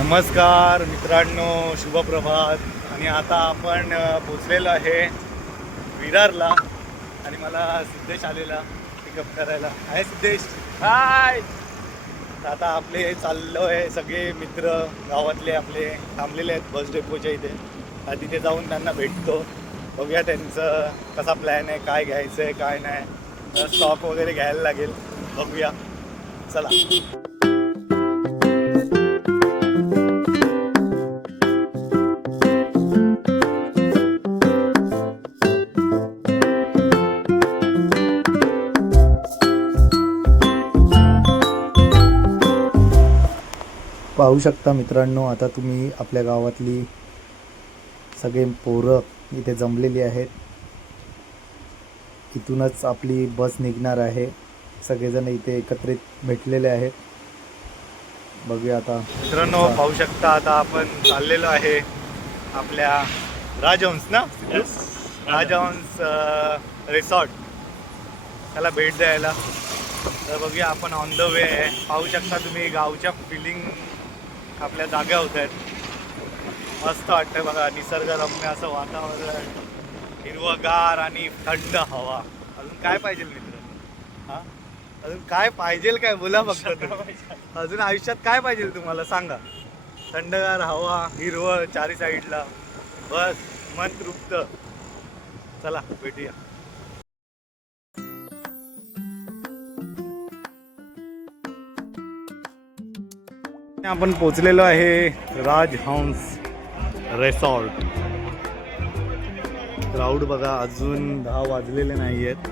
नमस्कार मित्रांनो, शुभप्रभात. आणि आता आपण पोचलेलो आहे विरारला आणि मला सिद्धेश आलेला पिकअप करायला. आहे सिद्धेश? हाय. आता आपले चाललो आहे सगळे मित्र गावातले आपले थांबलेले आहेत बस डेपोच्या इथे. तिथे जाऊन त्यांना भेटतो, बघूया त्यांचं कसा प्लॅन आहे, काय घ्यायचं आहे काय नाही, स्टॉक वगैरे घ्यायला लागेल, बघूया. चला. पाहू शकता मित्रांनो, आता तुम्ही आपल्या गावातली सगळे पोरं इथे जमलेली आहेत. इथूनच आपली बस निघणार आहे. सगळेजण इथे एकत्रित भेटलेले आहेत. बघूया आता मित्रांनो. पाहू शकता आता आपण चाललेलो आहे आपल्या राजहंस ना, राजहंस रिसॉर्ट त्याला भेट द्यायला. तर बघूया आपण ऑन द वे आहे. पाहू शकता तुम्ही गावच्या फिलिंग आपल्या जाग्या होत आहेत. मस्त वाटतंय बघा, निसर्गरम्य असं वातावरण, हिरवगार आणि थंड हवा. अजून काय पाहिजे मित्र? हां, अजून काय पाहिजे? काय बोला फक्त. अजून आयुष्यात काय पाहिजे तुम्हाला सांगा? थंडगार हवा, हिरवळ चारी साईडला, बस मन तृप्त. चला भेटूया. आपण पोचलेलो आहे राजहंस रिसॉर्ट. क्राऊड बघा, अजून 10 वाजलेले नाही आहेत.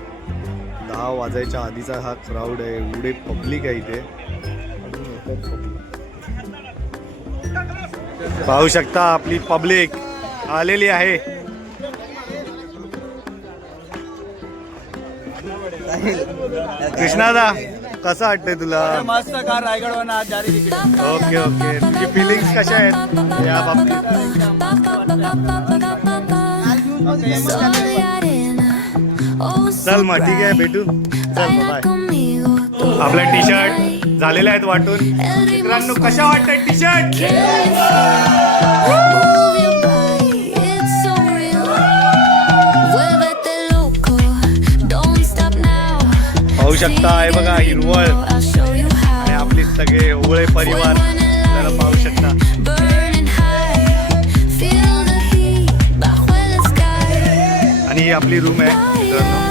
10 वाजायच्या आधीचा हा क्राऊड आहे. एवढे पब्लिक आहे इथे. पाहू शकता आपली पब्लिक आलेली आहे. कृष्णादा, कसं वाटतंय तुला? मस्त कार रायगडवरून आज जारी तिकडे. Okay okay. तुझी फिलिंग्स कशा आहेत या बाबतीत? चल मग ठीक आहे, भेटू. चल बाय. आपले टी शर्ट झालेले आहेत वाटून. मित्रांनो, कशा वाटतात टी शर्ट? पाहू शकता आहे बघा हिरवळ आणि आपले सगळे ओळे परिवार जरा पाहू शकता. आणि ही आपली रूम आहे मित्रांनो.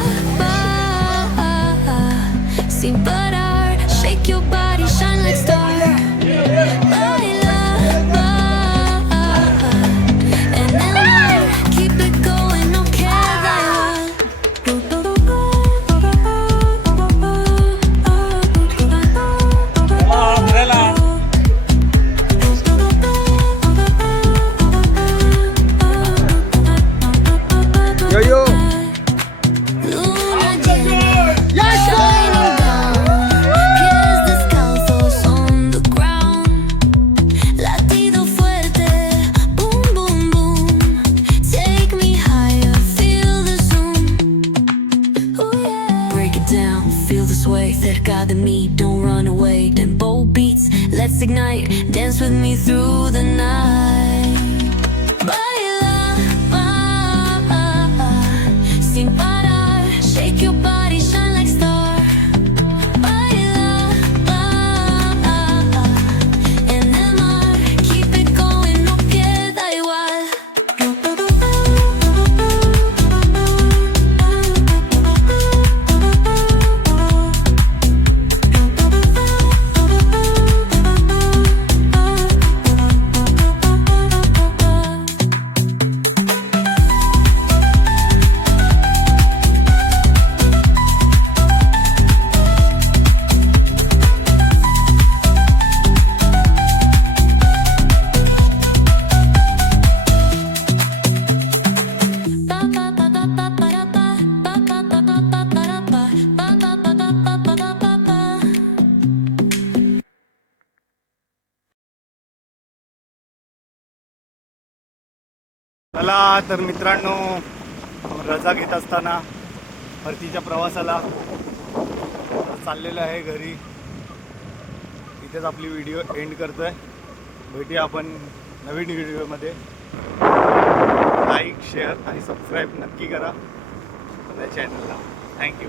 Let's ignite, dance with me through the night. Baila, sin parar, shake your body, shine like star. Baila, en el mar, keep it going, no queda igual. चला तर मित्रांनो, रजा घेत असताना परतीच्या प्रवासाला चाललेलं आहे घरी. इथेच आपली व्हिडिओ एंड करतोय. भेटूया आपण नवीन व्हिडिओमध्ये. लाईक शेअर आणि सबस्क्राईब नक्की करा आपल्या चॅनलला. थँक्यू.